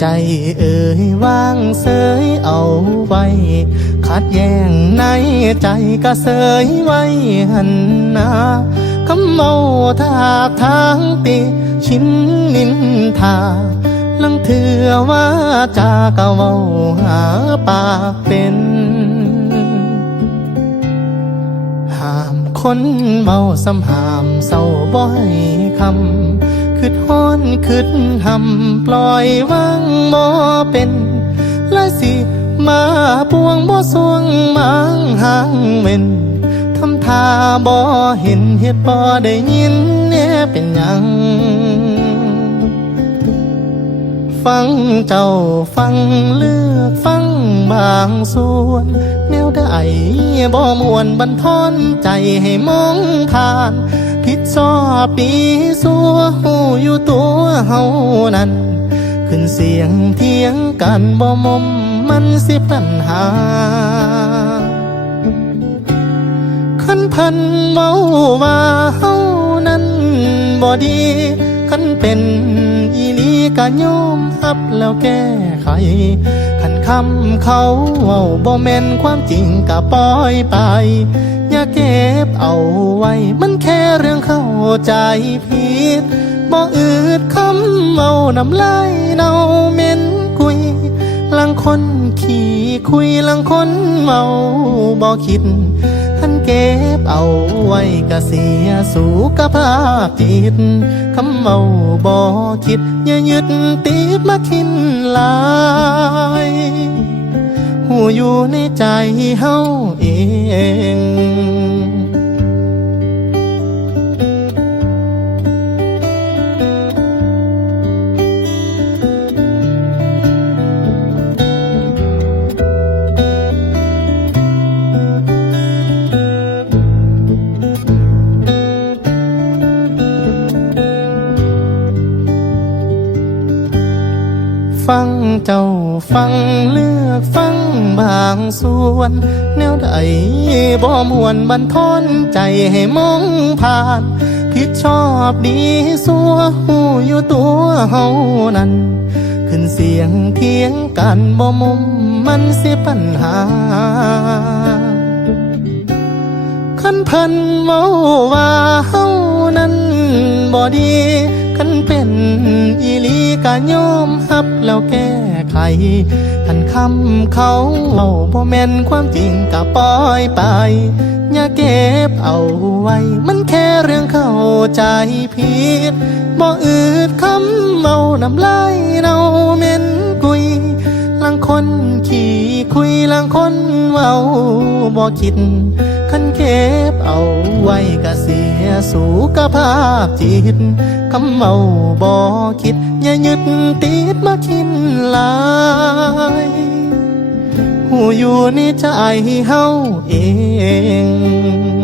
ใจเอ่ยว่างเสยเอาไว้ ขัดแย้งในใจก็เสยไว้หันนาคำเมาทากทางติชินนินทาลังเถือว่าจากะเว้าหาปากเป็นห้ามคนเมาสำหามเศร้าบ่ให้คำ คืดฮ้อนคืดหำปล่อยวางบ่เป็นละสิมาปวงบ่สวงมางหางเว้นทำท่าบ่เห็นเหตุบ่ได้ยินแน่เป็นหยัง ฟังเจ้าฟังเลือกฟังบางส่วน แนวใดบ่มวนบันทอนใจให้มองผ่าน ผิดชอ บดีสัวหูอยู่ตัวเฮานั้น ขึ้นเสียงเทียงกันบ่มมมันสิปัญหาคันพันเมาว่าเฮานั้นบ่ดีคันเป็นอีลีก็ยมรับแล้วแก้ไขคันคำเขาเว้าบ่แม่นความจริงก็ปล่อยไป อย่าเก็บเอาไว้ มันแค่เรื่องเข้าใจผิดบ่อืดคำเมาน้ำลายเนาเหม็นกุย ลังคนขี่คุยลังคนเมาบ่คิดคันเก็บเอาไว้ก็เสียสุขภาพจิตคำเมาบ่คิดอย่ายึดติดมาคิดหลาย อยู่ในใจเฮาเองฟังเจ้าฟังเลือกฟังบาง ส่วน แนวใดบ่มวนบันทอนใจให้มองผ่าน ผิดชอบดีสัวหูอยู่ตัวเฮานั้น ขึ้นเสียงเทียงกันบ่มุมมันสิปัญหาคันเพันเมาว่าเฮานั้นบ่ดีคันเป็นอีลี ก็ยอมรับแล้วแก้ไขคันคำเขาเว้าบ่แม่นความจริงก็ปล่อยไป อย่าเก็บเอาไว้ มันแค่เรื่องเข้าใจผิดบ่อืดคำเมาน้ำลายเนาเหม็นกุยลังคนขี่คุยลังคนเว้าบ่คิด บเอาไว้ก็เสียสุขภาพจิตคำเมาบอคิด อย่ายึดติดมาคินลายหูอยู่ในใจเฮาเอง